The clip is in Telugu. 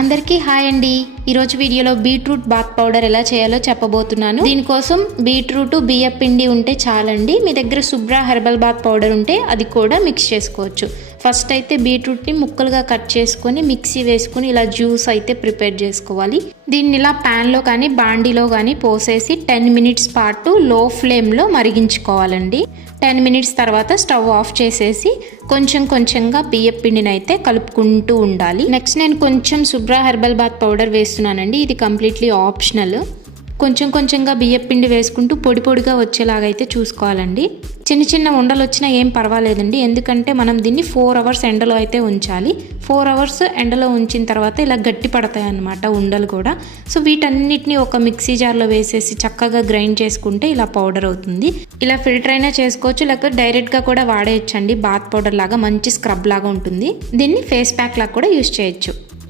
అందరికీ హాయ్ అండి. ఈరోజు వీడియోలో బీట్రూట్ బాత్ పౌడర్ ఎలా చేయాలో చెప్పబోతున్నాను. దీనికోసం బీట్రూట్ బియ్యం పిండి ఉంటే చాలండి. మీ దగ్గర శుభ్ర హెర్బల్ బాత్ పౌడర్ ఉంటే అది కూడా మిక్స్ చేసుకోవచ్చు. ఫస్ట్ అయితే బీట్రూట్ని ముక్కలుగా కట్ చేసుకొని మిక్సీ వేసుకొని ఇలా జ్యూస్ అయితే ప్రిపేర్ చేసుకోవాలి. దీన్ని ఇలా ప్యాన్లో కానీ బాండీలో కానీ పోసేసి 10 మినిట్స్ పాటు లో ఫ్లేమ్లో మరిగించుకోవాలండి. 10 మినిట్స్ తర్వాత స్టవ్ ఆఫ్ చేసేసి కొంచెంగా బియ్యం పిండిని అయితే కలుపుకుంటూ ఉండాలి. నెక్స్ట్ నేను కొంచెం శుభ్ర హెర్బల్ బాత్ పౌడర్ వేస్తున్నానండి. ఇది కంప్లీట్లీ ఆప్షనల్. కొంచెంగా బియ్యం పిండి వేసుకుంటూ పొడిగా వచ్చేలాగా అయితే చూసుకోవాలండి. చిన్న ఉండలు వచ్చినా ఏం పర్వాలేదండి, ఎందుకంటే మనం దీన్ని 4 అవర్స్ ఎండలో అయితే ఉంచాలి. 4 అవర్స్ ఎండలో ఉంచిన తర్వాత ఇలా గట్టి పడతాయి అన్నమాట ఉండలు కూడా. సో వీటన్నిటిని ఒక మిక్సీ జార్లో వేసేసి చక్కగా గ్రైండ్ చేసుకుంటే ఇలా పౌడర్ అవుతుంది. ఇలా ఫిల్టర్ అయినా చేసుకోవచ్చు, లేకపోతే డైరెక్ట్గా కూడా వాడేయచ్చండి. బాత్ పౌడర్ లాగా మంచి స్క్రబ్ లాగా ఉంటుంది. దీన్ని ఫేస్ ప్యాక్ లాగా కూడా యూజ్ చేయొచ్చు.